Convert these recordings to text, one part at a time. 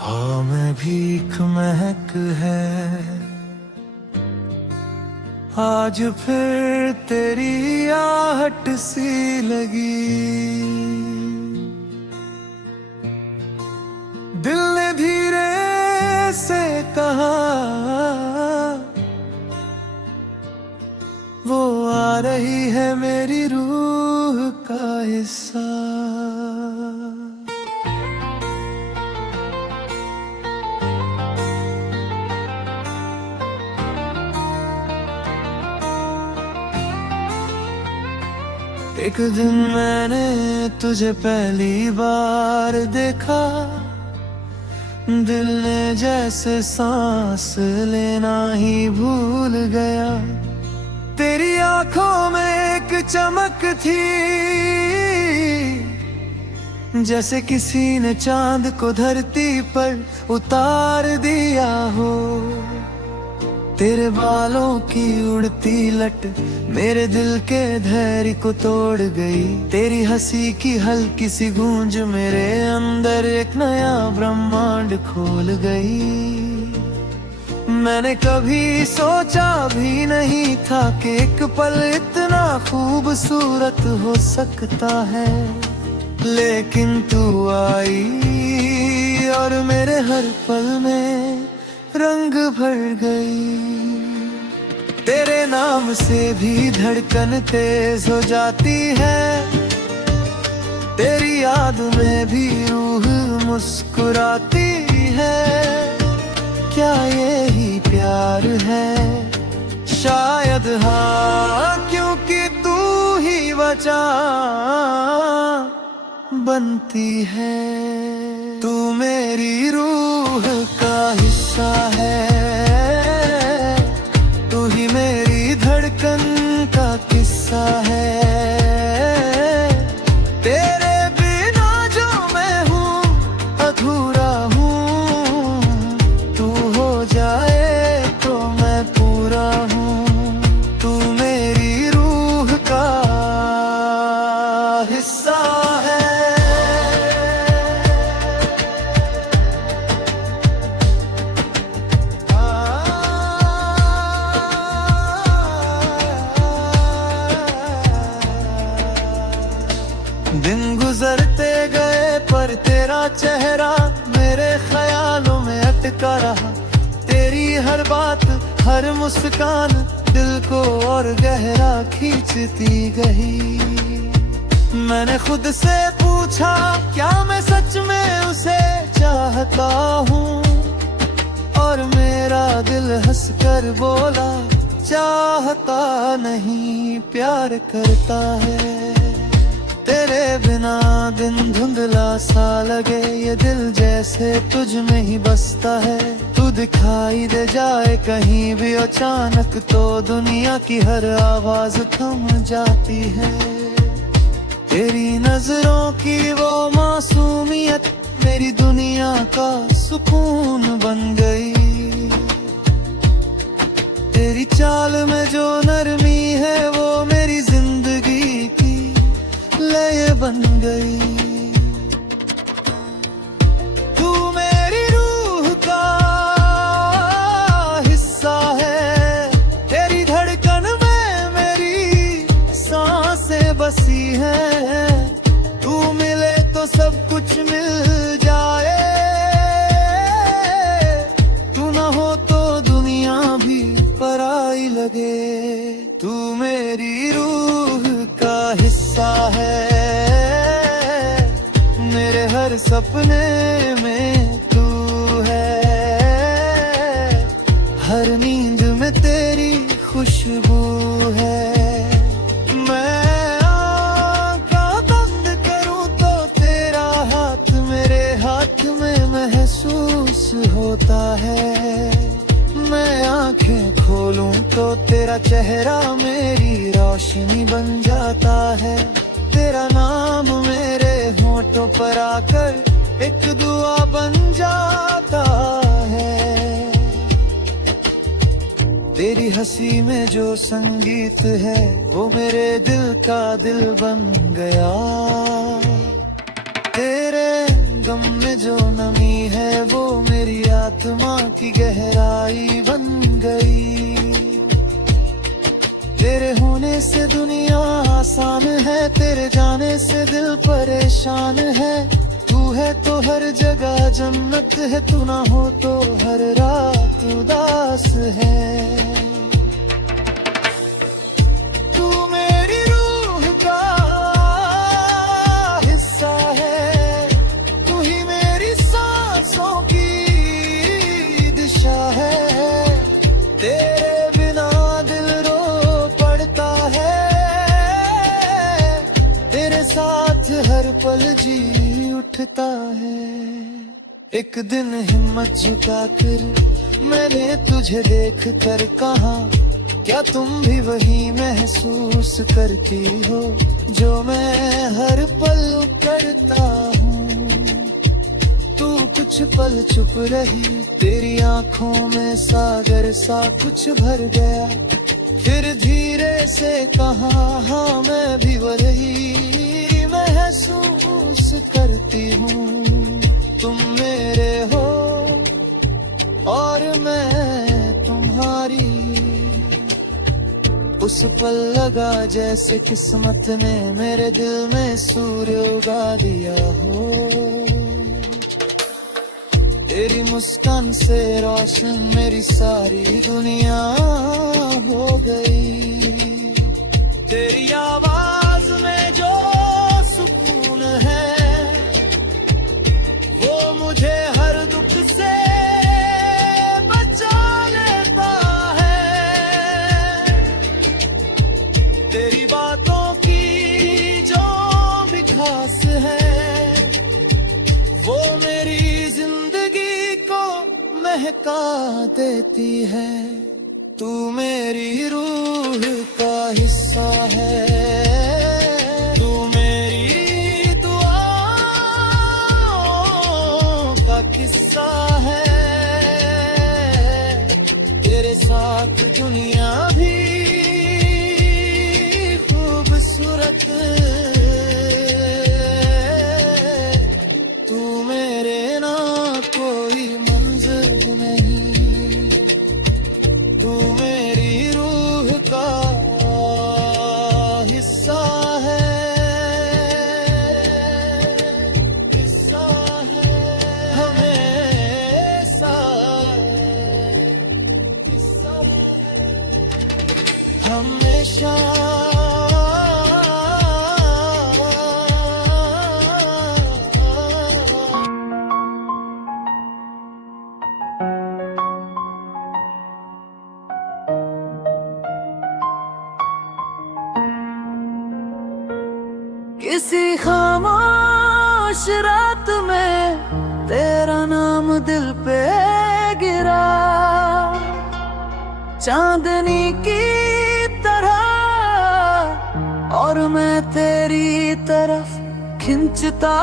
हाँ मैं भीख महक है, आज फिर तेरी आहट सी लगी। दिल ने धीरे से कहा, वो आ रही है मेरी रूह का हिस्सा। एक दिन मैंने तुझे पहली बार देखा, दिल ने जैसे सांस लेना ही भूल गया। तेरी आंखों में एक चमक थी, जैसे किसी ने चांद को धरती पर उतार दिया हो। तेरे बालों की उड़ती लट मेरे दिल के धैर्य को तोड़ गई। तेरी हंसी की हल्की सी गूंज मेरे अंदर एक नया ब्रह्मांड खोल गई। मैंने कभी सोचा भी नहीं था कि एक पल इतना खूबसूरत हो सकता है, लेकिन तू आई और मेरे हर पल में रंग भर गई। तेरे नाम से भी धड़कन तेज हो जाती है, तेरी याद में भी रूह मुस्कुराती है। क्या ये ही प्यार है? शायद हाँ, क्योंकि तू ही वजह बनती है। तू मेरी रूह का हिस्सा है, तू ही मेरी धड़कन का किस्सा है। तेरे बिना जो मैं हूँ अधूरा हूँ, तू हो जाए तो मैं पूरा हूँ। तू मेरी रूह का हिस्सा है। दिन गुजरते गए पर तेरा चेहरा मेरे ख्यालों में अटका रहा। तेरी हर बात हर मुस्कान दिल को और गहरा खींचती गई। मैंने खुद से पूछा, क्या मैं सच में उसे चाहता हूँ? और मेरा दिल हंसकर बोला, चाहता नहीं प्यार करता है। तेरे बिना दिन धुंधला सा लगे, ये दिल जैसे तुझ में ही बसता है। तू दिखाई दे जाए कहीं भी अचानक तो दुनिया की हर आवाज थम जाती है। तेरी नजरों की वो मासूमियत मेरी दुनिया का सुकून बन गई। तेरी चाल में जो नरमी है वो मेरी जिंदगी की लय बन गई। तू मेरी रूह का हिस्सा है, तेरी धड़कन में मेरी सांसें बसी हैं। तू मिले तो सब कुछ मिल जाए, तू ना हो तो दुनिया भी पराई लगे। तू मेरी रूह का हिस्सा है, मेरे हर सपने में तू है। हर नींद में तेरी खुशबू है। मैं आँखें बंद करूँ तो तेरा हाथ मेरे हाथ में महसूस होता है। मैं आँखें खोलूं तो तेरा चेहरा मेरी रोशनी बन जाता है। तेरा नाम मेरे होठों पर आकर एक दुआ बन जाता है। तेरी हंसी में जो संगीत है वो मेरे दिल का दिल बन गया। तेरे गम में जो नमी है है वो मेरी आत्मा की गहराई बन गई। तेरे होने से दुनिया आसान है, तेरे जाने से दिल परेशान है। तू है तो हर जगह जन्नत है, तू ना हो तो हर रात उदास है। तू मेरी रूह का हिस्सा है, तू ही मेरी सांसों की दिशा है। तेरे बिना दिल रो पड़ता है, तेरे साथ हर पल जी उठता है। एक दिन हिम्मत झुकाकर मैंने तुझे देख कर कहा, क्या तुम भी वही महसूस करती हो जो मैं हर पल करता हूँ। तू कुछ पल चुप रही, तेरी आंखों में सागर सा कुछ भर गया। फिर धीरे से कहा, हाँ मैं भी वही महसूस करती हूँ। तुम मेरे हो और मैं तुम्हारी। उस पल लगा जैसे किस्मत ने मेरे दिल में सूर्य उगा दिया हो। तेरी मुस्कान से रोशन मेरी सारी दुनिया हो गई। तेरी आवाज में जो सुकून है, वो मुझे हर दुख से बचा लेता है। तेरी बातों की जो मिठास है, वो मेरी जिंदगी को महका देती है। तू मेरी रूह का हिस्सा है, तू मेरी दुआओं का किस्सा है। तेरे साथ दुनिया भी खूबसूरत। तू मेरे ना कोई मंजिल नहीं, तू मेरी रूह का हिस्सा है, हिस्सा है, हमेशा हिस्सा है, हमेशा। किसी खामोश रात में तेरा नाम दिल पे गिरा, चांदनी की तरह, और मैं तेरी तरफ खिंचता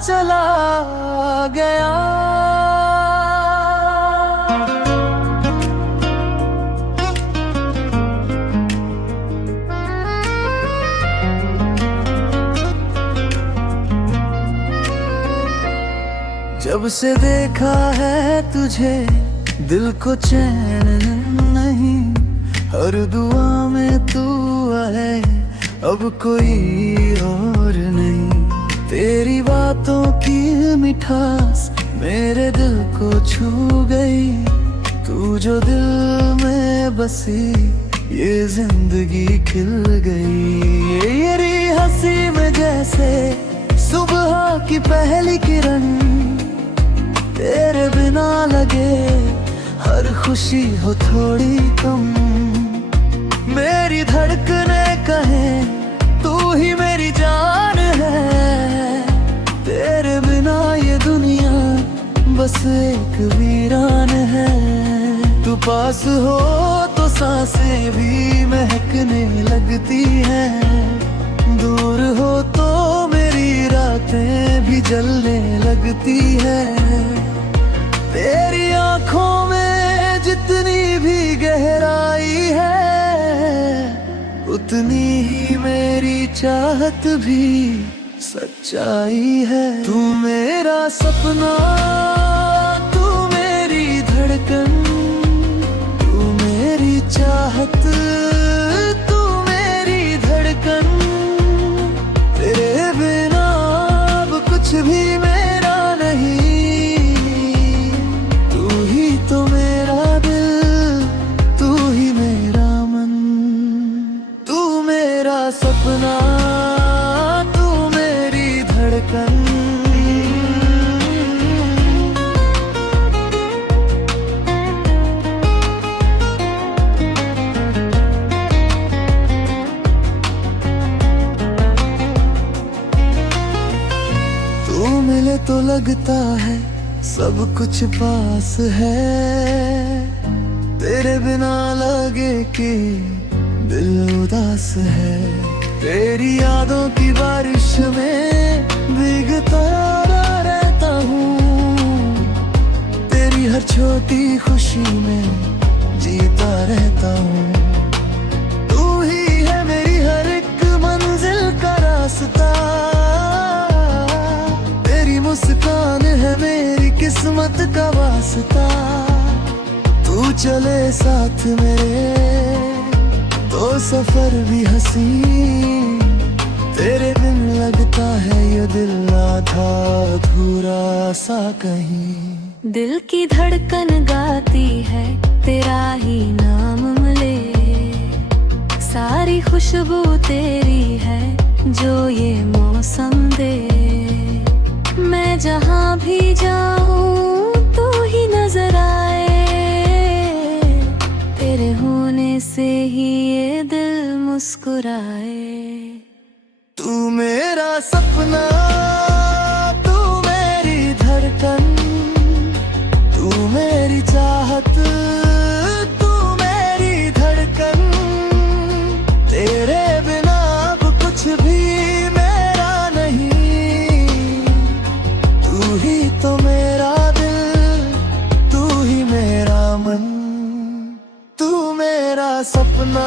चला गया। जब से देखा है तुझे दिल को चैन नहीं, हर दुआ में तू है अब कोई और नहीं। तेरी बातों की मिठास मेरे दिल को छू गई, तू जो दिल में बसी ये जिंदगी खिल गई। तेरी हंसी में जैसे सुबह की पहली किरण, तेरे बिना लगे हर खुशी हो थोड़ी कम। मेरी धड़कने कहे तू ही मेरी जान है, तेरे बिना ये दुनिया बस एक वीरान है। तू पास हो तो सांसें भी महकने लगती हैं, दूर हो तो मेरी रातें भी जलने लगती हैं। तेरी आंखों में जितनी भी गहराई है, उतनी ही मेरी चाहत भी सच्चाई है। तू मेरा सपना धड़कन, तू मेरी चाहत, तू मेरी धड़कन। तेरे बिना अब कुछ भी मेरा नहीं, तू ही तो मेरा दिल, तू ही मेरा मन, तू मेरा सपना, तू मेरी धड़कन। तू मिले तो लगता है सब कुछ पास है, तेरे बिना लगे कि दिल उदास है। तेरी यादों की बारिश में भीगता रहता हूँ, तेरी हर छोटी खुशी में जीता रहता हूँ। तू ही है मेरी हर एक मंजिल का रास्ता, तेरी मुस्कान है मेरी किस्मत का वास्ता। तू चले साथ मेरे तो सफर भी हंसी, तेरे बिन लगता है ये दिल आधा अधूरा सा कहीं। दिल की धड़कन गाती है तेरा ही नाम मिले, सारी खुशबू तेरी है जो ये मौसम दे। मैं जहाँ भी जाऊँ तू ही नजर आए, तेरे होने से ही ये दिल मुस्कुराए। तू मेरा सपना, तू मेरी धड़कन, तू मेरी चाहत, तू मेरी धड़कन। तेरे बिना अब कुछ भी मेरा नहीं, तू ही तो मेरा दिल, तू ही मेरा मन, तू मेरा सपना,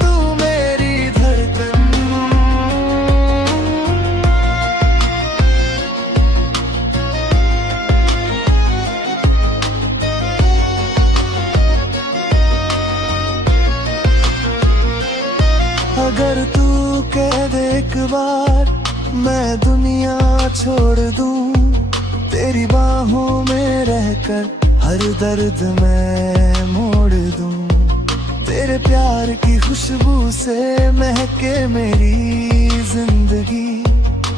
तू मेरी धड़कन। अगर तू कह दे एक बार मैं दुनिया छोड़ दूं, तेरी बाहों में रहकर हर दर्द मैं मोड़ दूं। तेरे प्यार की खुशबू से महके मेरी जिंदगी,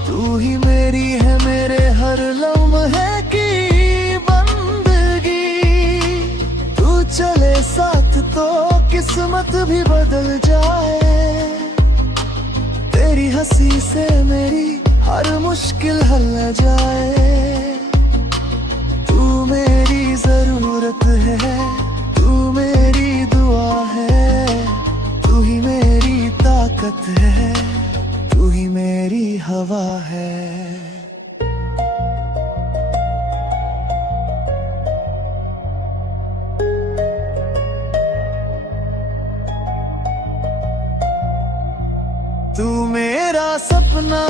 तू ही मेरी है मेरे हर लम्हे की बंदगी। तू चले साथ तो किस्मत भी बदल जाए, तेरी हंसी से मेरी हर मुश्किल हल जाए। तू मेरी जरूरत है, तू मेरी दुआ है, तू ही मेरी ताकत है, तू ही मेरी हवा है। तू मेरा सपना,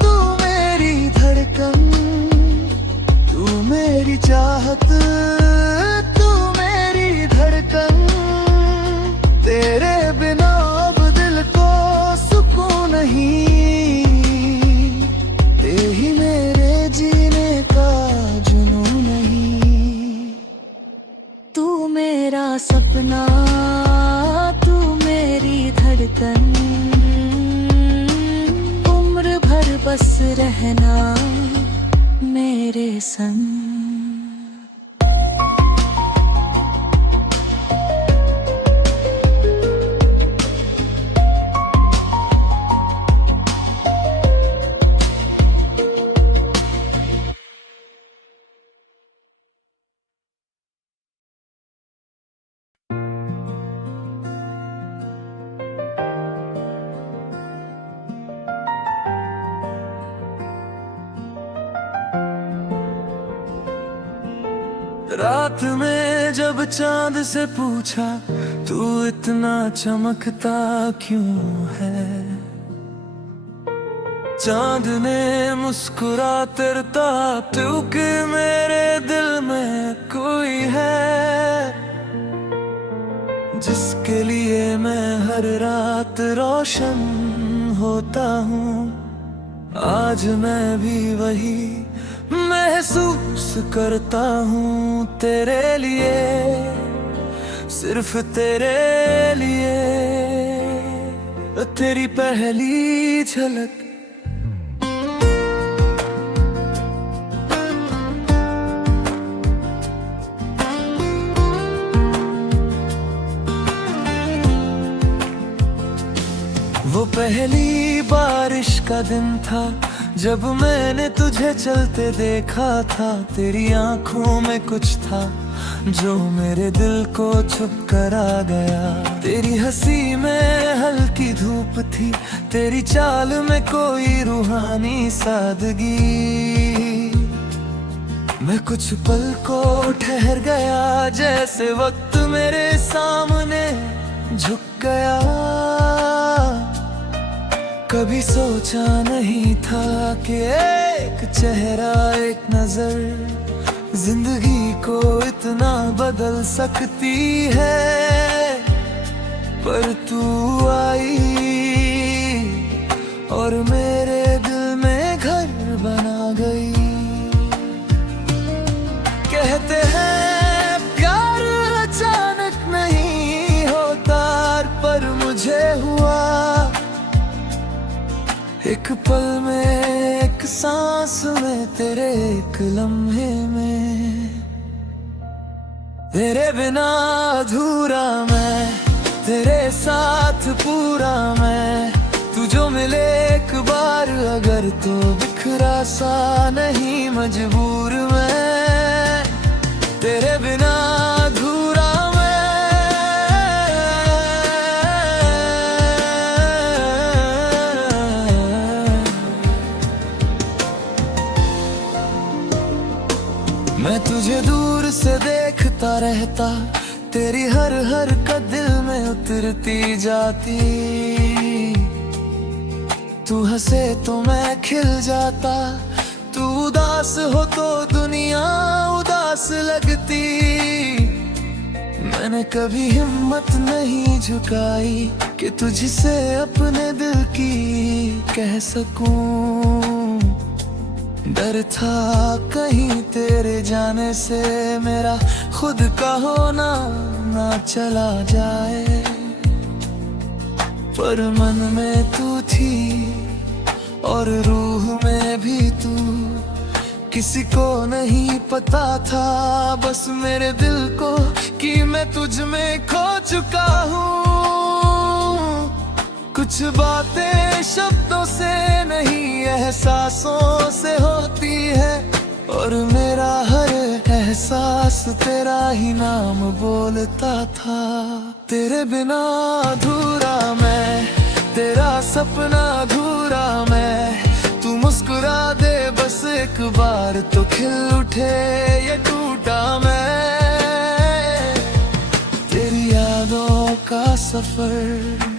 तू मेरी धड़कन, तू मेरी चाहत, तू मेरी धड़कन। तेरे बिना अब दिल को सुकून नहीं, ते ही मेरे जीने का जुनून नहीं। तू मेरा सपना, तू मेरी धड़कन, उम्र भर बस रहना मेरे संग। रात में जब चांद से पूछा तू इतना चमकता क्यों है, चांद ने मुस्कुराते रहता क्योंकि मेरे दिल में कोई है जिसके लिए मैं हर रात रोशन होता हूँ। आज मैं भी वही महसूस करता हूँ तेरे लिए, सिर्फ तेरे लिए। तेरी पहली झलक वो पहली बारिश का दिन था जब मैंने तुझे चलते देखा था। तेरी आंखों में कुछ था जो मेरे दिल को छुप कर आ गया। तेरी हंसी में हल्की धूप थी, तेरी चाल में कोई रूहानी सादगी। मैं कुछ पल को ठहर गया जैसे वक्त मेरे सामने झुक गया। कभी सोचा नहीं था कि एक चेहरा एक नजर जिंदगी को इतना बदल सकती है। पर तू आई और मेरे दिल में घर बना गई। कहते हैं प्यार अचानक नहीं होता, पर मुझे हुआ एक पल में, एक सांस में, तेरे एक लम्हे में। तेरे बिना अधूरा मैं, तेरे साथ पूरा मैं। तू जो मिले एक बार अगर तो बिखरा सा नहीं मजबूर मैं। तेरे बिना अधूरा मैं तुझे दूर से देखता रहता, तेरी हर हरकत दिल में उतरती जाती। तू हंसे तो मैं खिल जाता, तू उदास हो तो दुनिया उदास लगती। मैंने कभी हिम्मत नहीं झुकाई कि तुझसे अपने दिल की कह सकूं। डर था कहीं तेरे जाने से मेरा खुद का होना ना चला जाए। पर मन में तू थी और रूह में भी तू, किसी को नहीं पता था बस मेरे दिल को कि मैं तुझ में खो चुका हूँ। कुछ बातें शब्दों से नहीं एहसासों से होती है, और मेरा हर एहसास तेरा ही नाम बोलता था। तेरे बिना अधूरा मैं, तेरा सपना अधूरा मैं। तू मुस्कुरा दे बस एक बार तो खिल उठे ये टूटा मैं। तेरी यादों का सफर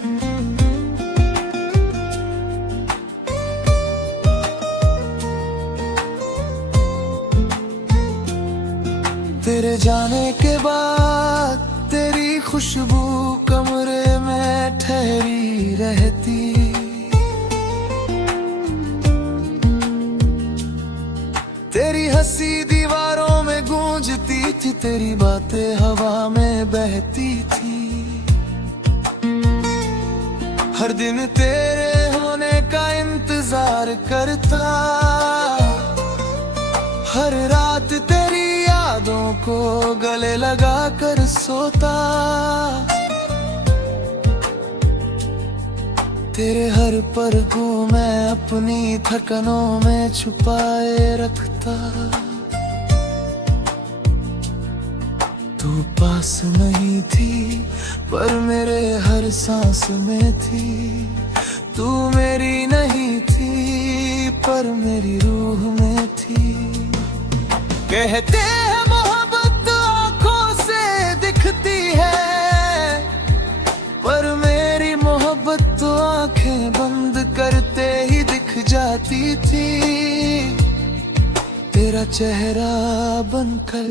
तेरे जाने के बाद तेरी खुशबू कमरे में ठहरी रहती। तेरी हंसी दीवारों में गूंजती थी, तेरी बातें हवा में बहती थी। हर दिन तेरे होने का इंतजार करता, हर रात तेरी यादों को गले लगा कर सोता। तेरे हर पल को मैं अपनी थकनों में छुपाए रखता। तू पास नहीं थी पर मेरे हर सांस में थी। तू मेरी नहीं थी पर मेरी रूह में थी। कहते हैं मोहब्बत आंखों से दिखती है, पर मेरी मोहब्बत तो आंखें बंद करते ही दिख जाती। तेरा चेहरा बनकर,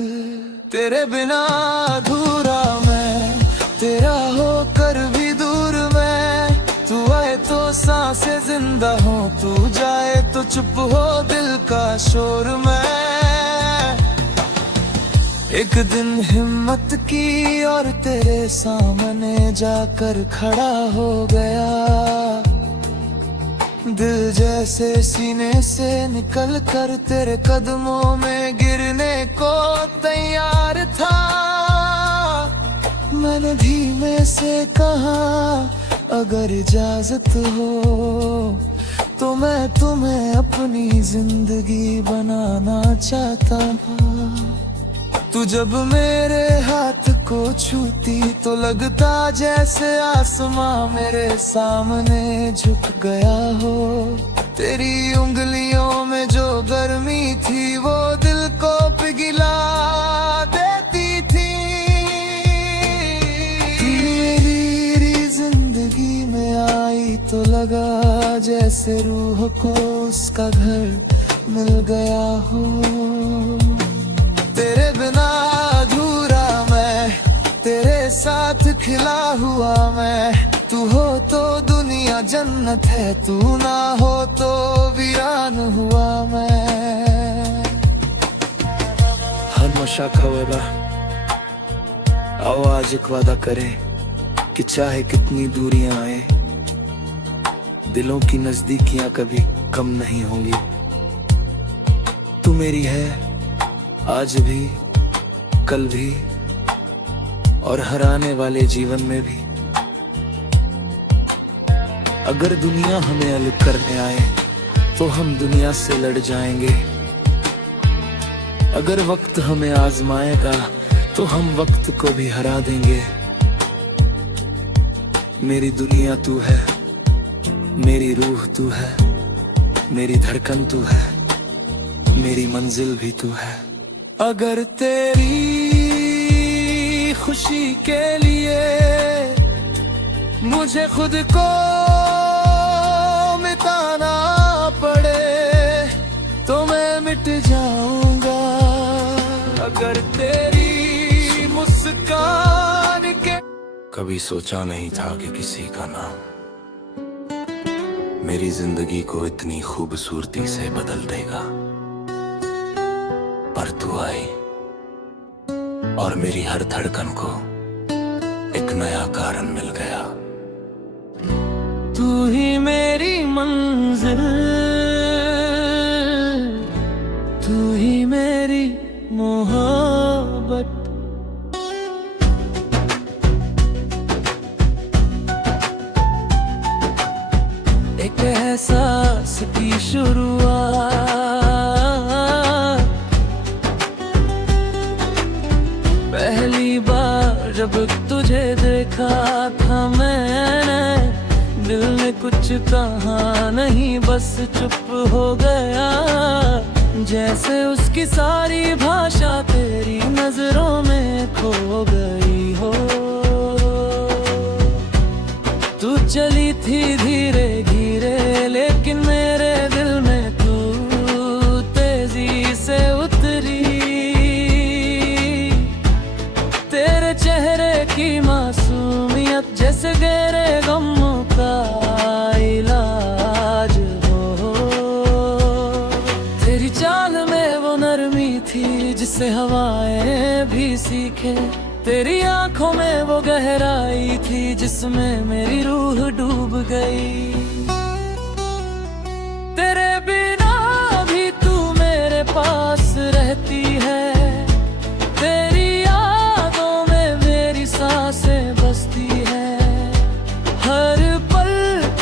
तेरे बिना अधूरा मैं, तेरा होकर भी दूर मैं। तू आए तो सांसें जिंदा हो, तू जाए तो चुप हो दिल का शोर मैं। एक दिन हिम्मत की और तेरे सामने जाकर खड़ा हो गया। दिल जैसे सीने से निकल कर तेरे कदमों में गिरने को तैयार था। मैंने धीमे से कहा, अगर इजाजत हो तो मैं तुम्हें अपनी जिंदगी बनाना चाहता हूँ। तू जब मेरे हाथ को छूती तो लगता जैसे आसमां मेरे सामने झुक गया हो। तेरी उंगलियों में जो गर्मी थी वो दिल को पिघला देती थी। तू मेरी जिंदगी में आई तो लगा जैसे रूह को उसका घर मिल गया हो। तेरे बिना अधूरा मैं, तेरे साथ खिला हुआ मैं। तू हो तो दुनिया जन्नत है, तू ना हो तो वीरान हुआ मैं। हमेशा खवेला आओ आज एक वादा करें कि चाहे कितनी दूरियां आए, दिलों की नजदीकियां कभी कम नहीं होंगी। तू मेरी है आज भी, कल भी और हर आने वाले जीवन में भी। अगर दुनिया हमें अलग करने आए तो हम दुनिया से लड़ जाएंगे। अगर वक्त हमें आजमाएगा तो हम वक्त को भी हरा देंगे। मेरी दुनिया तू है, मेरी रूह तू है, मेरी धड़कन तू है, मेरी मंजिल भी तू है। अगर तेरी खुशी के लिए मुझे खुद को मिटाना पड़े तो मैं मिट जाऊंगा। अगर तेरी मुस्कान के कभी सोचा नहीं था कि किसी का नाम मेरी जिंदगी को इतनी खूबसूरती से बदल देगा, पर तू आई और मेरी हर धड़कन को एक नया कारण मिल गया। तू ही मेरी मंजिल, तू ही मेरी मोहब्बत। एक एहसास की शुरुआत, पहली बार जब तुझे देखा था मैंने, दिल ने कुछ कहा नहीं बस चुप हो गया। जैसे उसकी सारी भाषा तेरी नजरों में खो गई हो। तू चली थी धीरे धीरे लेकिन मेरे दिल में तू तेजी से उतरी। तेरे चेहरे की मासूमियत जैसे गहरे गमों का इलाज हो। तेरी चाल में वो नरमी थी जिससे हवाएं भी सीखे। तेरी आंखों में वो गहराई थी जिसमें मेरी रूह डूब गई। तेरे बिना भी तू मेरे पास रहती है, तेरी यादों में मेरी सांसें बसती है। हर पल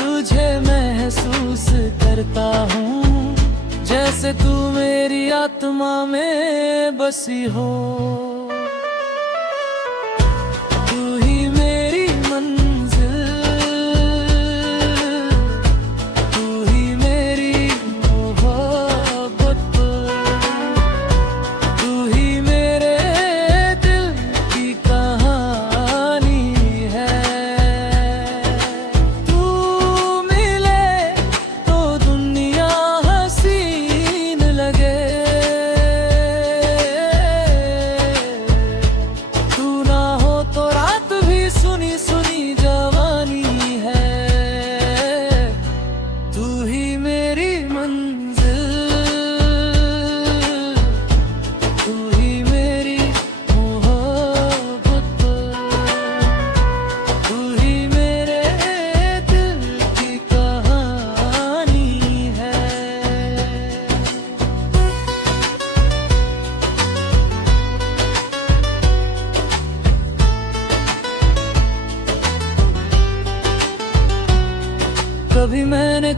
तुझे महसूस करता हूँ जैसे तू मेरी आत्मा में बसी हो।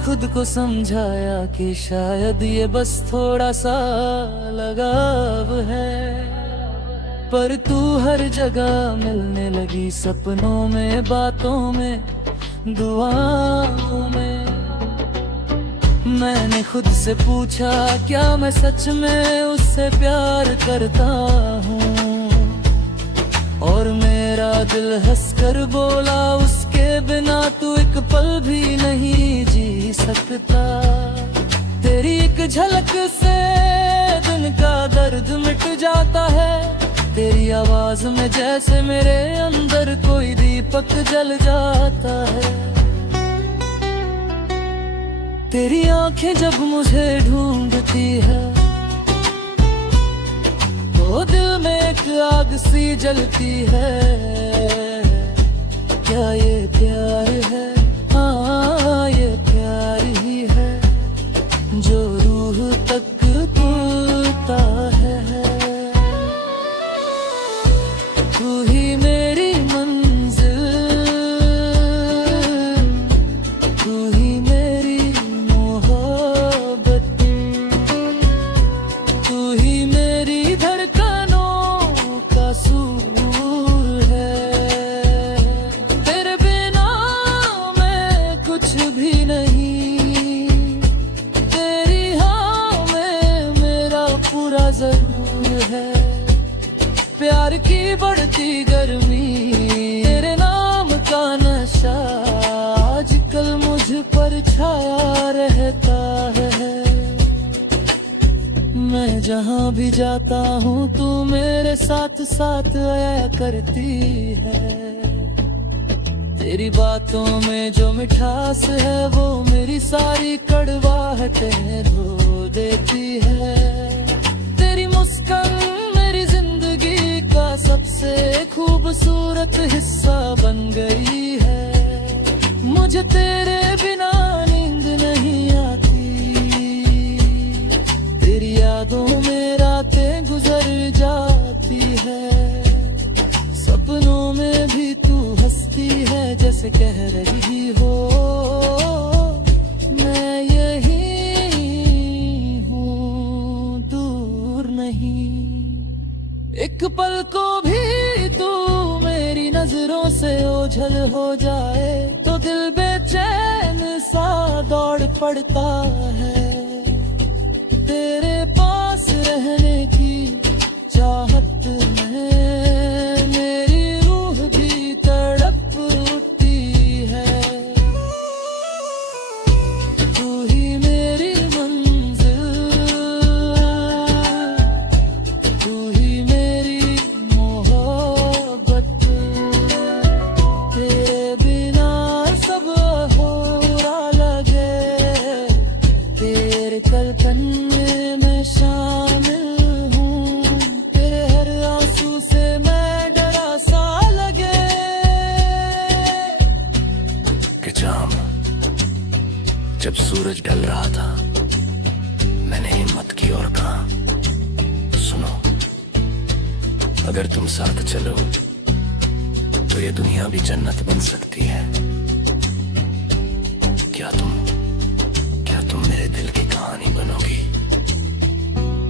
खुद को समझाया कि शायद ये बस थोड़ा सा लगाव है, पर तू हर जगह मिलने लगी, सपनों में, बातों में, दुआओं में। मैंने खुद से पूछा क्या मैं सच में उससे प्यार करता हूँ, और मेरा दिल हंसकर बोला उसके बिना तू एक पल भी नहीं जी सकता। तेरी एक झलक से दिन का दर्द मिट जाता है, तेरी आवाज में जैसे मेरे अंदर कोई दीपक जल जाता है। तेरी आंखें जब मुझे ढूंढती है तो दिल में एक आग सी जलती है। क्या ये प्यार है? हाँ ये प्यार ही है जो रूह तक तूता है। तू ही मेरी मंजिल, तू ही मेरी मोहब्बत, तू ही मेरी धड़कनों का सूर है। तेरे बिना मैं कुछ भी नहीं, तेरी हाँ में मेरा पूरा जरूर है। प्यार की बढ़ती गर्मी, तेरे नाम का नशा आजकल मुझ पर छाया रहता है। मैं जहाँ भी जाता हूँ तू मेरे साथ साथ आया करती है। तेरी बातों में जो मिठास है वो मेरी सारी कड़वाहटें धो देती है। तेरी मुस्कान मेरी जिंदगी का सबसे खूबसूरत हिस्सा बन गई है। मुझे तेरे बिना नींद नहीं आती, तेरी यादों में रातें गुजर जाती है। सपनों में भी तू हंसती है जैसे कह रही हो मैं यही हूँ, दूर नहीं। एक पल को भी तू मेरी नजरों से ओझल हो जाए तो दिल बेचैन सा दौड़ पड़ता है। तेरे पास रहने की चाहत में मेरी रूह भी तड़प उठती है। तू ही मेरी मंजिल, तू ही मेरी मोहब्बत, तेरे बिना सब अधूरा लगे। तेरे कल्पन में मैं शामिल हूँ, तेरे हर आंसू से मैं डरा सा लगे। कि जाम जब सूरज ढल रहा था मैंने हिम्मत की और कहा सुनो, अगर तुम साथ चलो तो ये दुनिया भी जन्नत बन सकती है। क्या तुम मेरे दिल की कहानी बनोगी?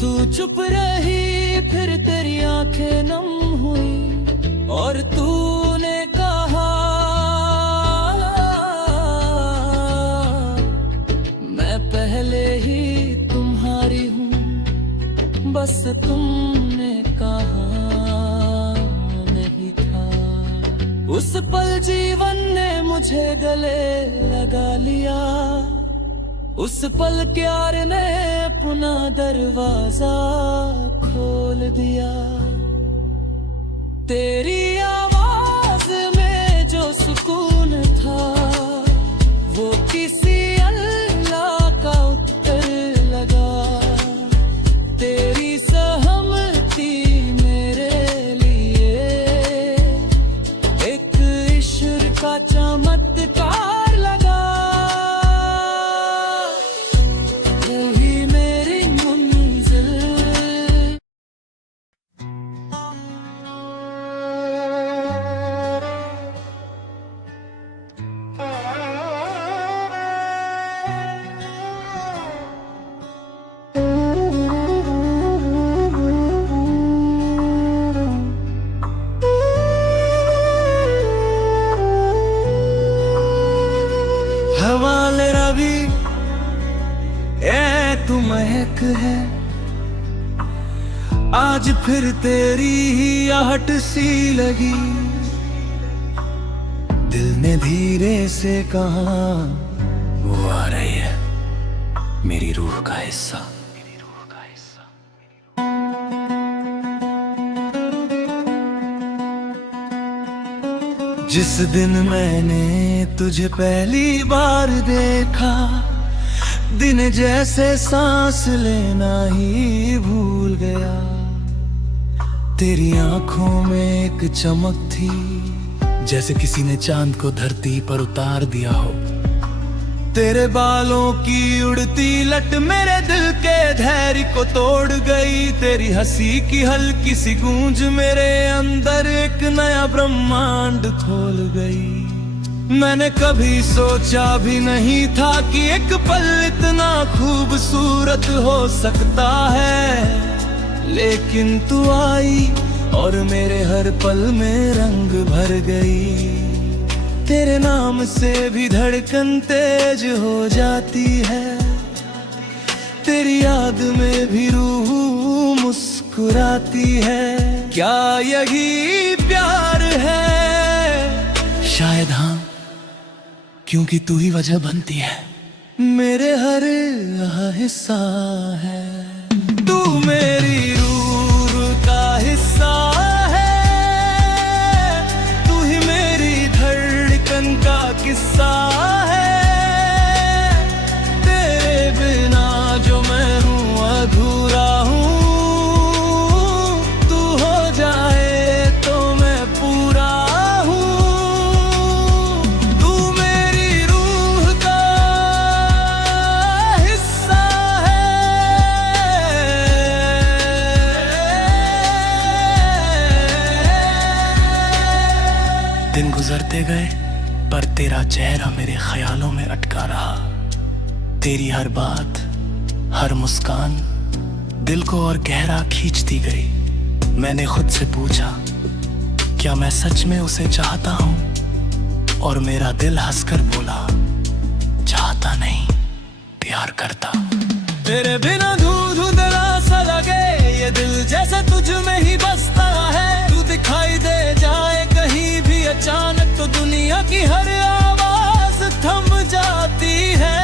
तू चुप रही फिर तेरी आंखें नम हुई और तूने कहा मैं पहले ही तुम्हारी हूँ, बस तुमने कहा नहीं था। उस पल जीवन ने मुझे गले लगा लिया, उस पल प्यार ने अपना दरवाजा खोल दिया। तेरी आवाज में जो सुकून था वो किसी अल्लाह का उत्तर लगा। तेरी सहमति मेरे लिए एक ईश्वर का चमत्कार लगा। आज फिर तेरी ही आहट सी लगी, दिल ने धीरे से कहा वो आ रही है मेरी रूह का हिस्सा। जिस दिन मैंने तुझे पहली बार देखा, दिन जैसे सांस लेना ही भूल गया। तेरी आंखों में एक चमक थी, जैसे किसी ने चांद को धरती पर उतार दिया हो। तेरे बालों की उड़ती लट मेरे दिल के धैर्य को तोड़ गई। तेरी हंसी की हल्की सी गूंज मेरे अंदर एक नया ब्रह्मांड खोल गई। मैंने कभी सोचा भी नहीं था कि एक पल इतना खूबसूरत हो सकता है, लेकिन तू आई और मेरे हर पल में रंग भर गई। तेरे नाम से भी धड़कन तेज हो जाती है, तेरी याद में भी रूह मुस्कुराती है। क्या यही प्यार है? शायद हाँ, क्योंकि तू ही वजह बनती है। मेरे हर हिस्सा है, तू मेरी रूह का हिस्सा है। तू ही मेरी धड़कन का किस्सा है। तेरे बिना जो मैं हूँ अधूरा हूँ, तू हो जाए तो मैं पूरा हूँ। तू मेरी रूह का हिस्सा है। दिन गुजरते गए पर तेरा चेहरा मेरे ख्यालों में अटका रहा। तेरी हर बात, हर मुस्कान दिल को और गहरा खींचती गई। मैंने खुद से पूछा, क्या मैं सच में उसे चाहता हूँ? और मेरा दिल हंसकर बोला, चाहता नहीं, प्यार करता। तेरे बिना धुंधला सा लगे ये दिल, जैसे तुझ में ही बसता है। तू दिखाई दे जाए कहीं भी अचानक, तो दुनिया की हर आवाज थम जाती है।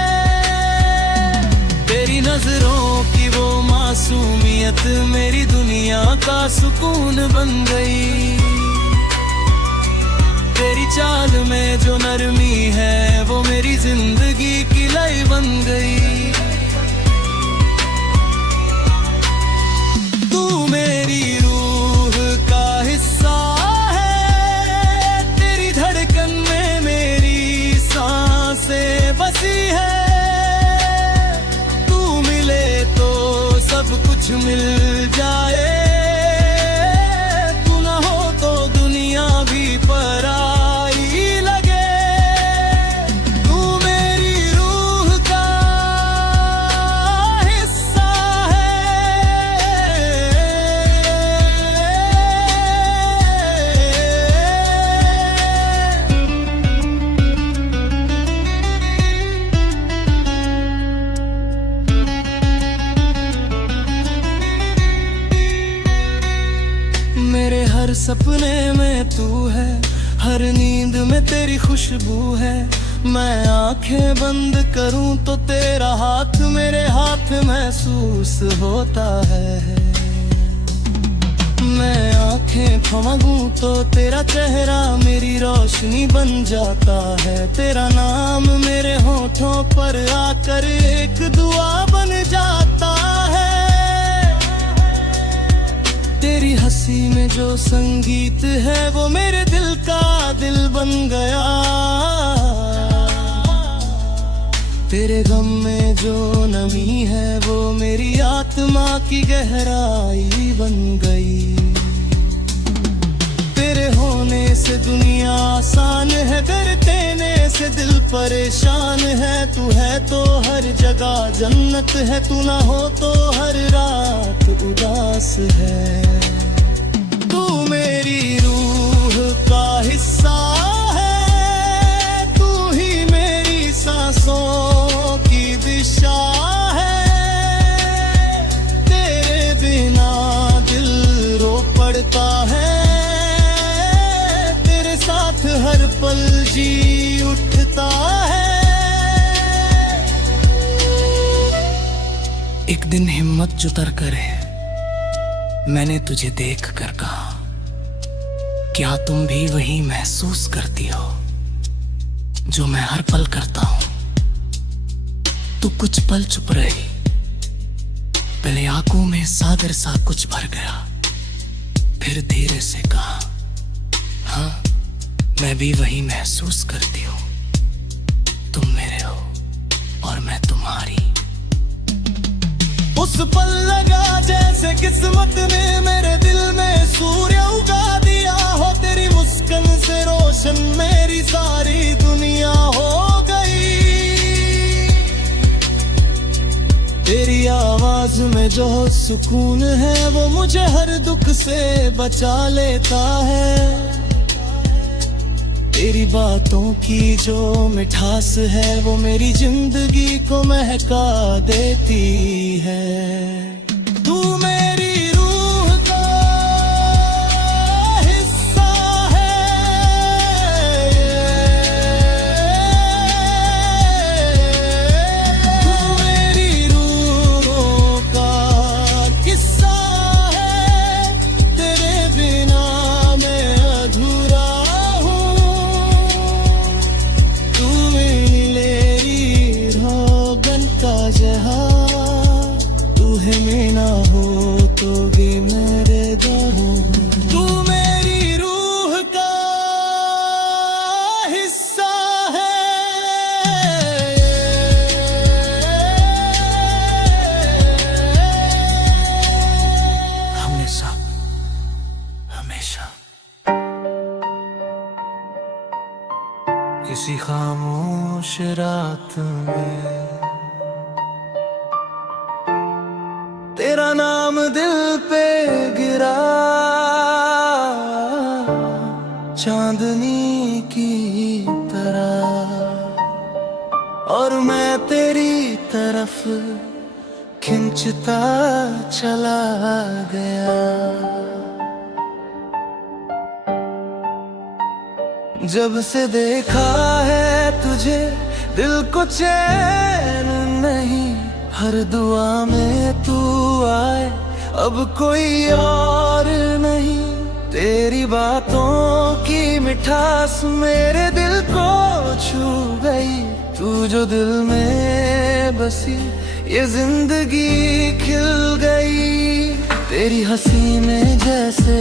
तेरी नजरों की वो मासूमियत मेरी दुनिया का सुकून बन गई। तेरी चाल में जो नरमी है वो मेरी जिंदगी की लय बन गई। तू मेरी रूह का हिस्सा है। तेरी धड़कन में मेरी सांसें बसी है। तू मिले तो सब कुछ मिल जाए, तू ना हो तो दुनिया भी पराई लगे। तू मेरी रूह का हिस्सा मेरे हर सपने में तू है, हर नींद में तेरी खुशबू है। मैं आंखें बंद करूं तो तेरा हाथ मेरे हाथ महसूस होता है। मैं आंखें थमाऊं तो तेरा चेहरा मेरी रोशनी बन जाता है। तेरा नाम मेरे होठों पर आकर एक दुआ बन जाता है। तेरी हंसी में जो संगीत है वो मेरे दिल का दिल बन गया। तेरे गम में जो नमी है वो मेरी आत्मा की गहराई बन गई। तेरे होने से दुनिया आसान है, तेरे देने से दिल परेशान है। तू है तो हर जगह जन्नत है, तू ना हो तो हर रात उदास है। तू मेरी रूह का हिस्सा है। तू ही मेरी सांसों की दिशा है। तेरे बिना दिल दिन हिम्मत जुतर करे मैंने तुझे देख कर कहा, क्या तुम भी वही महसूस करती हो जो मैं हर पल करता हूं। तू कुछ पल चुप रही, पहले आंखों में सागर सा कुछ भर गया, फिर धीरे से कहा, हाँ मैं भी वही महसूस करती हूँ। तुम मेरे हो और मैं तुम्हारी। उस पल लगा जैसे किस्मत ने मेरे दिल में सूर्य उगा दिया हो, तेरी मुस्कान से रोशन मेरी सारी दुनिया हो गई। तेरी आवाज में जो सुकून है वो मुझे हर दुख से बचा लेता है। तेरी बातों की जो मिठास है वो मेरी जिंदगी को महका देती है। तू मेरी रूह का हिस्सा है, तू मेरी रूह का किस्सा है, तेरे बिना मैं अधूरा। तू है मैं ना हो तो गे मेरे दो। तू मेरी रूह का हिस्सा है, हमेशा हमेशा। किसी खामोश रात में तेरा नाम दिल पे गिरा, चांदनी की तरह, और मैं तेरी तरफ खिंचता चला गया। जब से देखा है तुझे दिल को चैन नहीं, हर दुआ में तू आए अब कोई और नहीं। तेरी बातों की मिठास मेरे दिल को छू गई, तू जो दिल में बसी ये जिंदगी खिल गई। तेरी हंसी में जैसे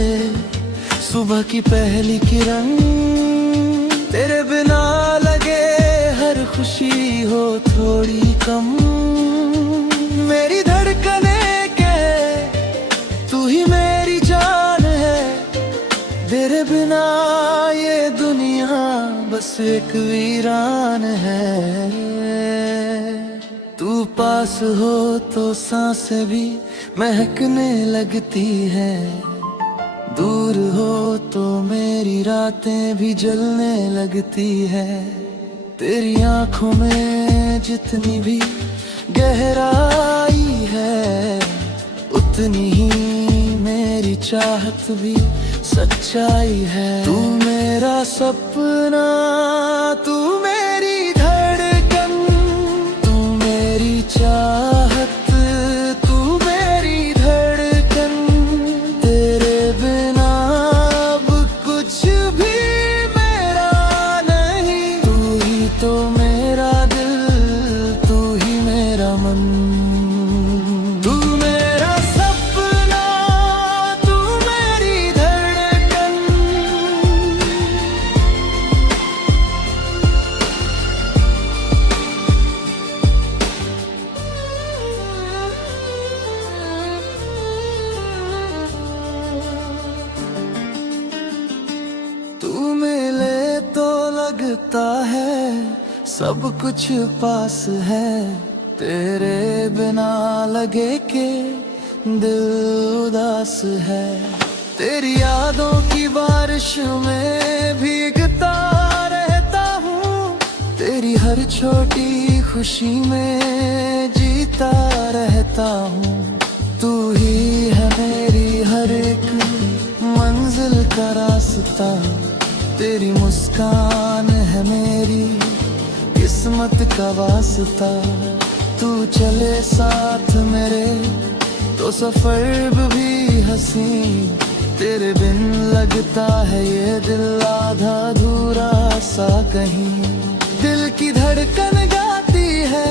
सुबह की पहली किरण, तेरे बिना लगे हर खुशी हो थोड़ी कम। मेरी धड़कने के तू ही मेरी जान है, तेरे बिना ये दुनिया बस एक वीरान है। तू पास हो तो सांसें भी महकने लगती है, दूर हो तो मेरी रातें भी जलने लगती है। तेरी आंखों में जितनी भी गहराई है, उतनी ही मेरी चाहत भी सच्चाई है। तू मेरा सपना, तू मेरी धड़कन, तू मेरी चाहत, तू मेरी धड़कन। तेरे बिना अब कुछ भी मेरा नहीं, तू ही तो मेरा दिल, तू ही मेरा मन। तू मेरा सपना, तू मेरी धड़कन। तू मिले तो लगता है सब कुछ पास है, तेरे बिना लगे के दिल उदास है। तेरी यादों की बारिश में भीगता रहता हूँ, तेरी हर छोटी खुशी में जीता रहता हूँ। तू ही है मेरी हर एक मंजिल का रास्ता, तेरी मुस्कान है मेरी किस्मत का वास्ता। तू चले साथ साथ मेरे तो सफर भी हंसी, तेरे बिन लगता है ये दिल आधा अधूरा सा कहीं। दिल की धड़कन गाती है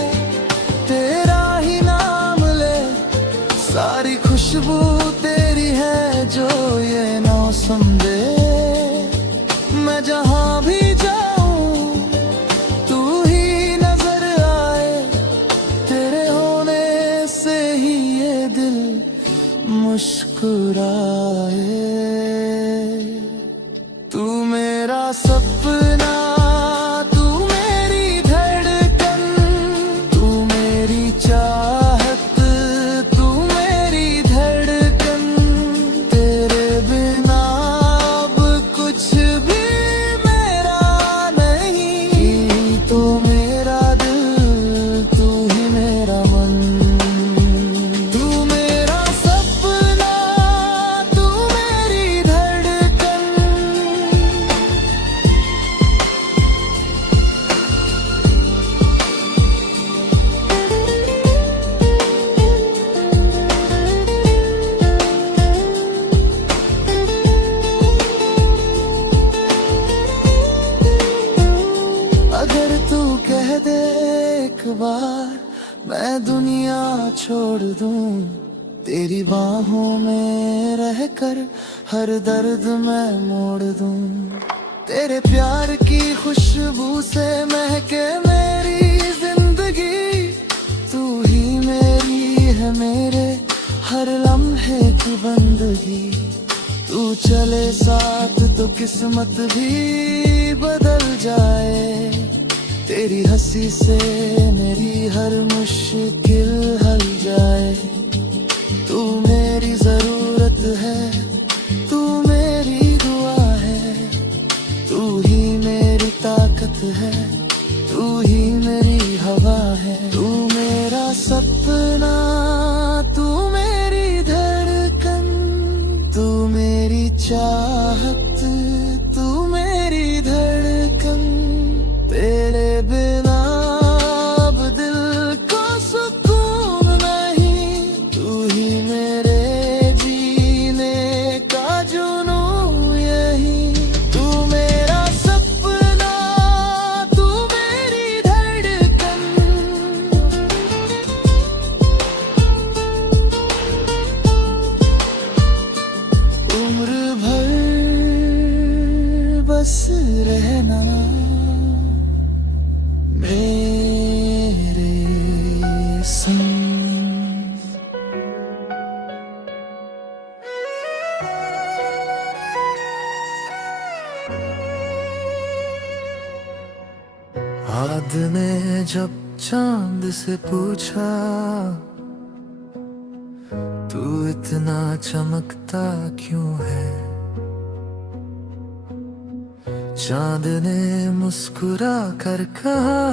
तेरा ही नाम ले, सारी खुशबू तेरी है जो ये मौसम दे। मैं जहाँ भी जाऊं तू ही नजर आए, तेरे होने से ही ये दिल मुस्कुराए। तू मेरा सपना, तू मेरी धड़कन, तू मेरी चाहत, तू मेरी धड़कन। तेरे बिना अब कुछ भी मेरा नहीं, तो मेरा दिल, तू ही मेरा मन। तू मेरा सपना, तू मेरी धड़कन। अगर तू कह दे एक बार मैं दुनिया छोड़ दूं, तेरी बाहों में रहकर हर दर्द मैं मोड़ दूं। तेरे प्यार की खुशबू से महके मेरी जिंदगी, तू ही मेरी है मेरे हर लम्हे की बंदगी। तू चले साथ तो किस्मत भी बदल जाए, तेरी हंसी से मेरी हर मुश्किल हल जाए। तू मेरी जरूरत है, तू मेरी दुआ है, तू ही मेरी ताकत है, तू ही मेरी हवा है। तू मेरा सपना, तू मेरी धड़कन, तू मेरी चाहत, तू मेरी धड़कन। तेरे बिना अब दिल को सुकून नहीं, तू ही मेरे जीने का जुनून यही। तू मेरा सपना, तू मेरी धड़कन। उम्र भर बस रहना मेरे संग। आद ने जब चांद से पूछा तू इतना चमकता क्यों है, चांद ने मुस्कुरा कर कहा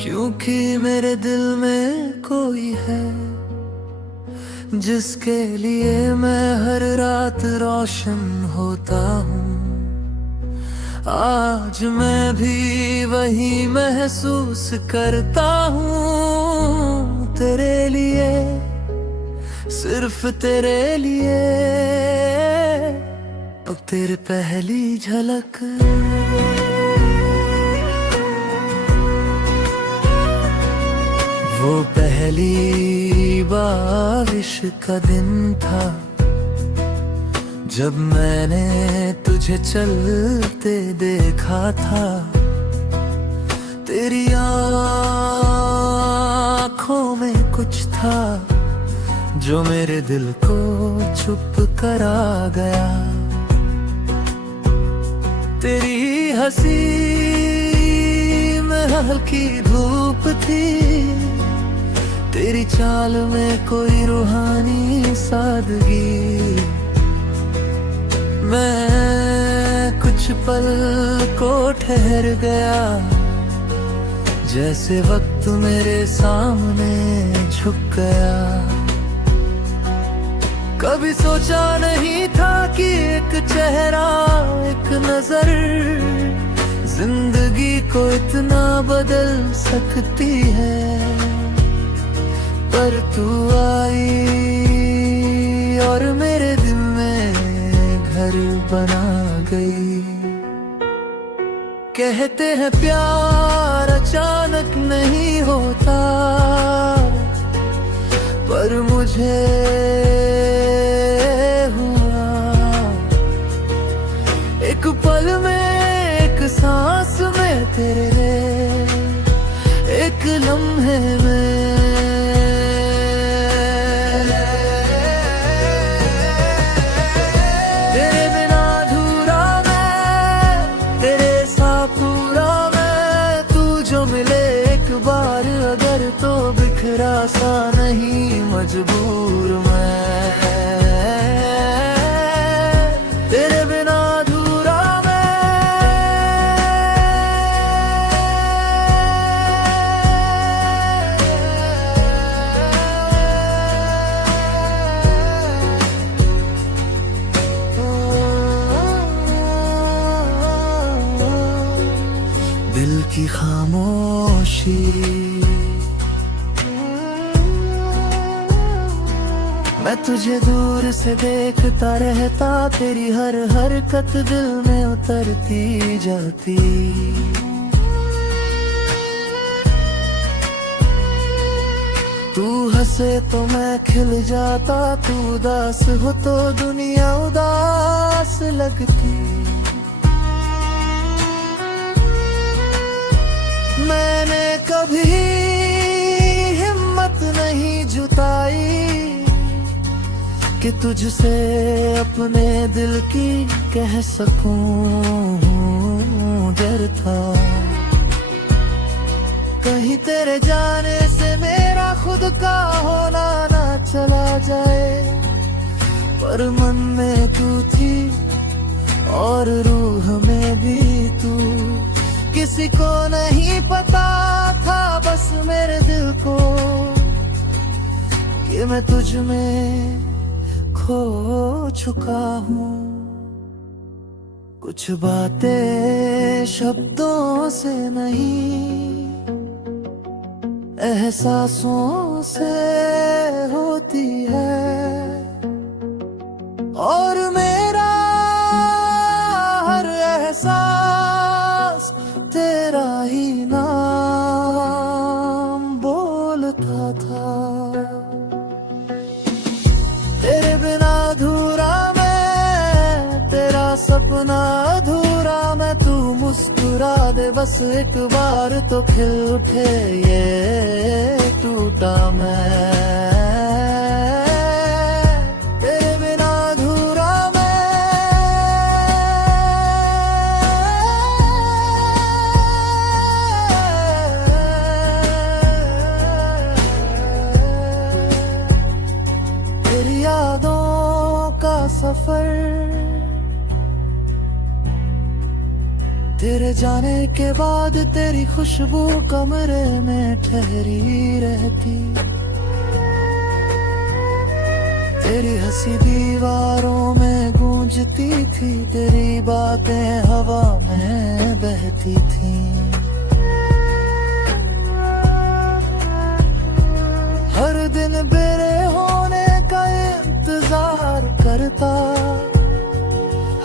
क्योंकि मेरे दिल में कोई है जिसके लिए मैं हर रात रोशन होता हूँ। आज मैं भी वही महसूस करता हूँ, तेरे लिए, सिर्फ तेरे लिए। अब तेरे पहली झलक वो पहली बारिश का दिन था जब मैंने तुझे चलते देखा था। तेरी आँखों में कुछ था जो मेरे दिल को चुप करा गया। तेरी हंसी में हल्की धूप थी, तेरी चाल में कोई रूहानी सादगी। मैं कुछ पल को ठहर गया, जैसे वक्त मेरे सामने झुक गया। कभी सोचा नहीं था कि एक चेहरा, एक नजर जिंदगी को इतना बदल सकती है। पर तू आई और मेरे दिल में घर बना गई। कहते हैं प्यार अचानक नहीं होता, पर मुझे हुआ। एक पल में, एक सांस में तेरे, एक लम्हे में। तेरे बिना अधूरा मैं, तेरे साथ पूरा मैं। तू जो मिले एक बार अगर तो बिखरा सा नहीं मजबूर मैं। तेरे बिना अधूरा दिल की खामोशी। मैं तुझे दूर से देखता रहता, तेरी हर हरकत दिल में उतरती जाती। तू हंसे तो मैं खिल जाता, तू उदास हो तो दुनिया उदास लगती। मैंने कभी हिम्मत नहीं जुटाई कि तुझसे अपने दिल की कह सकूं। डर था कहीं तेरे जाने से मेरा खुद का होना ना चला जाए, पर मन में तू थी और रूह में भी तू। किसी को नहीं पता था बस मेरे दिल को कि मैं तुझ में खो चुका हूँ। कुछ बातें शब्दों से नहीं, एहसासों से होती है। और मेरा हर एहसास तेरा ही नाम बोलता था। तेरे बिना अधूरा मैं, तेरा सपना अधूरा मैं। तू मुस्कुरा दे बस एक बार तो खिल उठे ये टूटा मैं। तेरे बिना अधूरा तेरी यादों का सफर, तेरे जाने के बाद तेरी खुशबू कमरे में ठहरी रहती। तेरी हंसी दीवारों में गूंजती थी, तेरी बातें हवा में बहती थी। हर दिन मेरे होने का इंतजार करता,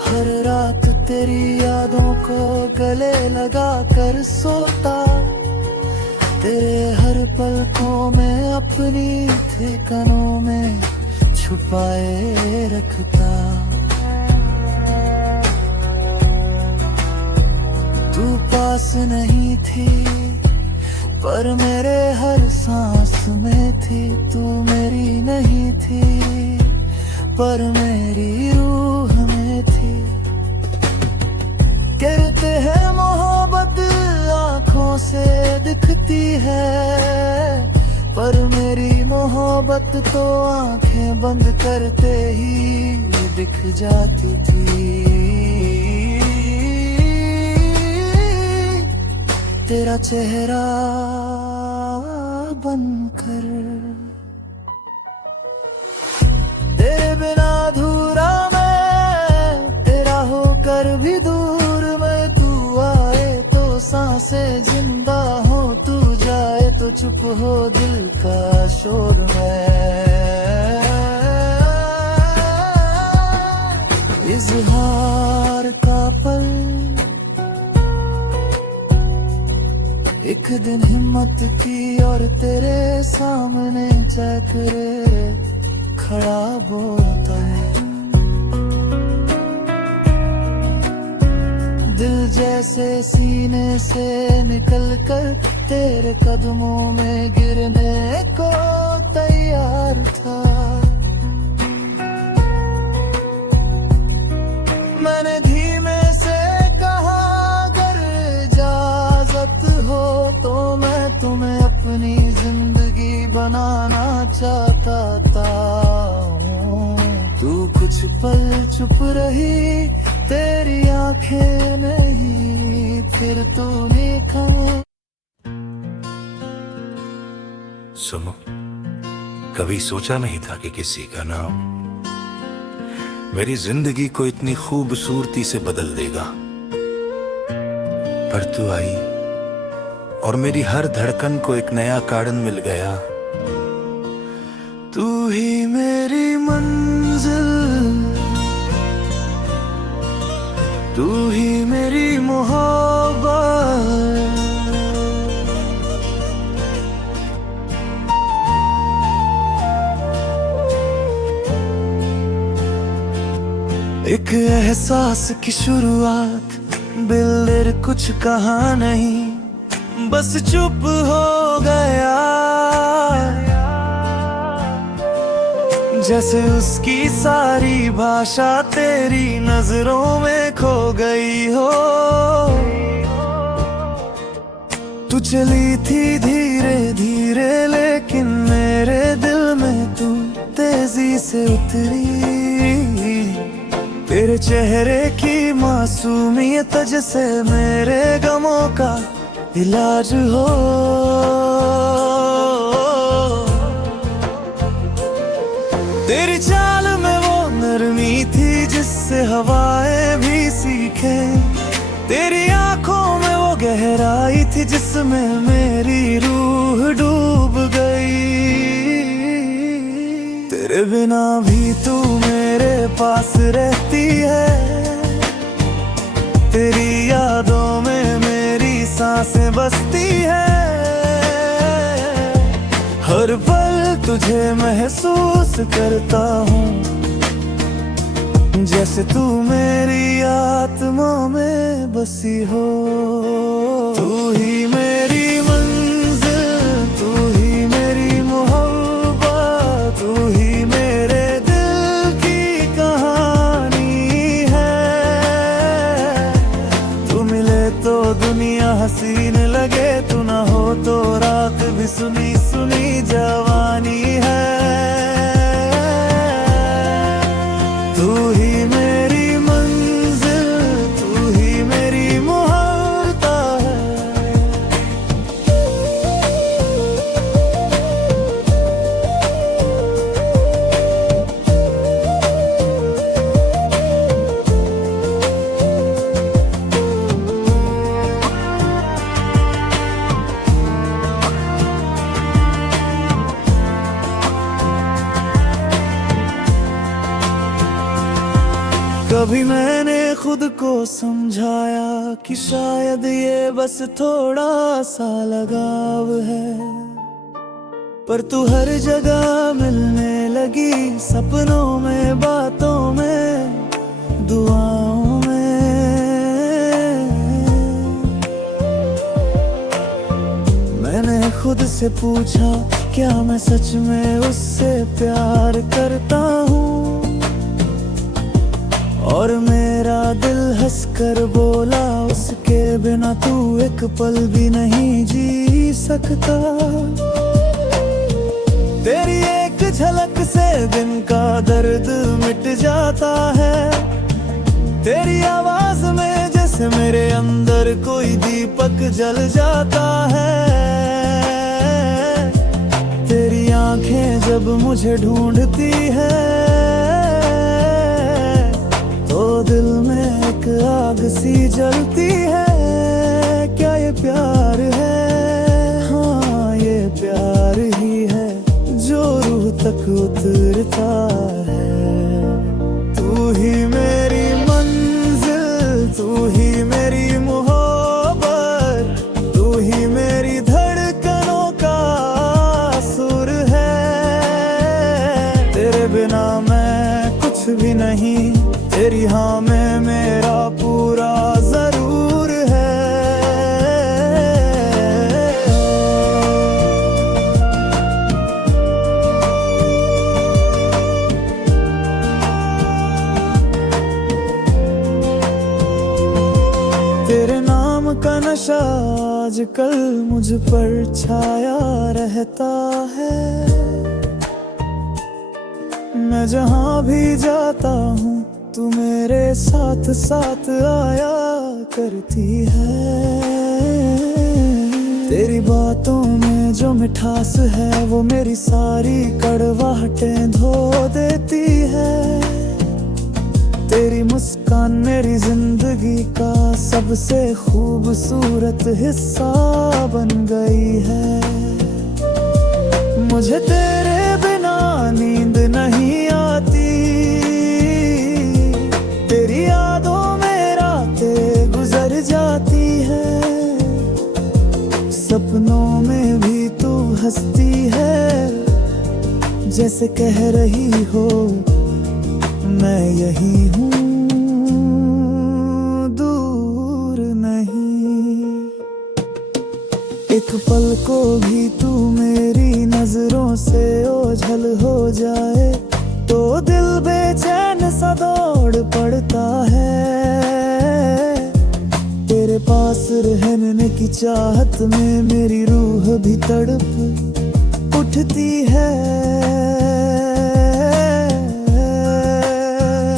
हर रात तेरी यादों को गले लगा कर सोता। तेरे हर पलकों में अपनी ठिकानों में छुपाए रखता। तू पास नहीं थी पर मेरे हर सांस में थी। तू मेरी नहीं थी पर मेरी रूह में थी। कहते हैं मोहब्बत आंखों से दिखती है, पर मेरी मोहब्बत तो आंखें बंद करते ही दिख जाती थी। तेरा चेहरा बनकर, तेरे बिना अधूरा मैं, तेरा होकर भी दूर मैं। तू आए तो सांसें जिंदा हो, तू जाए तो चुप हो दिल का शोर में, इजहार का पल। एक दिन हिम्मत की और तेरे सामने चक्रे खड़ा बोलता है, दिल जैसे सीने से निकल कर तेरे कदमों में गिरने को तैयार था। मैंने धीमे से कहा, अगर इजाजत हो तो मैं तुम्हें अपनी जिंदगी बनाना चाहता था। तू कुछ पल चुप रही, तेरी आंखें नहीं, फिर तूने कहा। सुनो, कभी सोचा नहीं था कि किसी का नाम मेरी जिंदगी को इतनी खूबसूरती से बदल देगा, पर तू आई और मेरी हर धड़कन को एक नया कारण मिल गया। तू ही मेरी मंजिल, तू ही मेरी मोहब्बत, एक एहसास की शुरुआत, बिल्डर कुछ कहा नहीं, बस चुप हो गया। जैसे उसकी सारी भाषा तेरी नजरों में खो गई हो। तू चली थी धीरे धीरे, लेकिन मेरे दिल में तू तेजी से उतरी। तेरे चेहरे की मासूमियत जैसे मेरे गमों का इलाज हो। तेरी चाल में वो नरमी थी जिससे हवाएं भी सीखे। तेरी आंखों में वो गहराई थी जिसमें मेरी रूह डूब गई। तेरे बिना भी तू मेरे पास रहती है, तेरी यादों में मेरी सांसें बसती है। हर पल तुझे महसूस करता हूँ, जैसे तू मेरी आत्मा में बसी हो। तू ही मेरी मंजिल, तू ही मेरी मोहब्बत, तू ही मेरे दिल की कहानी है। तू मिले तो दुनिया हसीन लगे, तू ना हो तो रात भी सुनी सुनी जवानी है। तू ही मेरी मंजिल, तू ही मेरी मोहब्बत है। कभी मैंने खुद को समझाया कि शायद ये बस थोड़ा सा लगाव है, पर तू हर जगह मिलने लगी, सपनों में, बातों में, दुआओं में। मैंने खुद से पूछा, क्या मैं सच में उससे प्यार करता हूँ? और मेरा दिल हंसकर बोला, उसके बिना तू एक पल भी नहीं जी सकता। तेरी एक झलक से दिन का दर्द मिट जाता है। तेरी आवाज में जैसे मेरे अंदर कोई दीपक जल जाता है। तेरी आंखें जब मुझे ढूंढती है, तो दिल में एक आग सी जलती है। क्या ये प्यार है? हाँ, ये प्यार तक उतरता है। तू ही मेरी मंजिल, तू ही मेरी मोहब्बत, तू ही मेरी धड़कनों का सुर है। तेरे बिना मैं कुछ भी नहीं, तेरी हाँ में मेरा पूरा जरूर है। तेरे नाम का नशा आजकल मुझ पर छाया रहता है। मैं जहाँ भी जाता हूँ तू मेरे साथ साथ आया करती है। तेरी बातों में जो मिठास है वो मेरी सारी कड़वाहटें धो देती है। तेरी मुस्कान मेरी जिंदगी का सबसे खूबसूरत हिस्सा बन गई है। मुझे तेरे बिना नींद नहीं आती, तेरी यादों में रातें गुजर जाती है। सपनों में भी तू हंसती है, जैसे कह रही हो मैं यही हूँ, दूर नहीं। एक पल को भी तू मेरी नजरों से ओझल हो जाए तो दिल बेचैन सा दौड़ पड़ता है। तेरे पास रहने की चाहत में मेरी रूह भी तड़प उठती है।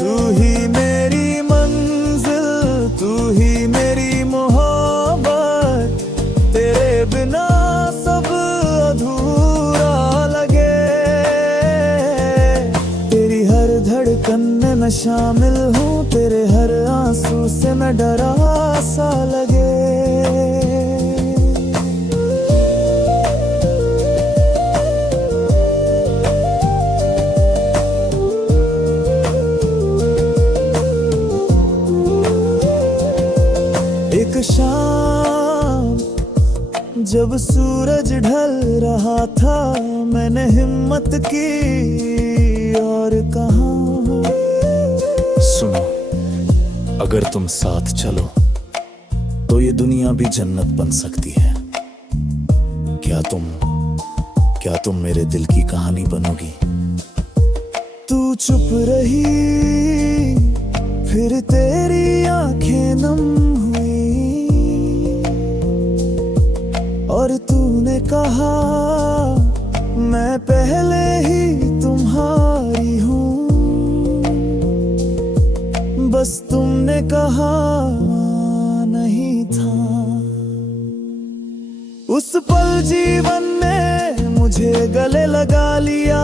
तू ही मेरी मंजिल, तू ही मेरी मोहब्बत, तेरे बिना सब अधूरा लगे। तेरी हर धड़कन में मैं शामिल हूँ, तेरे हर आंसू से मैं डरा सा लगे। एक शाम जब सूरज ढल रहा था, मैंने हिम्मत की और कहा सुनो, अगर तुम साथ चलो तो ये दुनिया भी जन्नत बन सकती है। क्या तुम मेरे दिल की कहानी बनोगी? तू चुप रही, फिर तेरी आंखें नम हुई और तूने कहा मैं पहले ही तुम्हारी हूँ। बस तुमने कहा नहीं था। उस पल जीवन ने मुझे गले लगा लिया,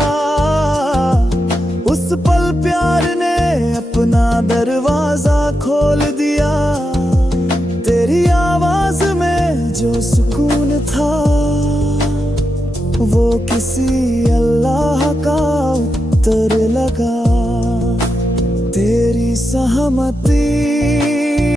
उस पल प्यार ने अपना दरवाजा खोल दिया। तेरी आवाज में जो सुकून था वो किसी अल्लाह का उत्तर लगा। तेरी सहमति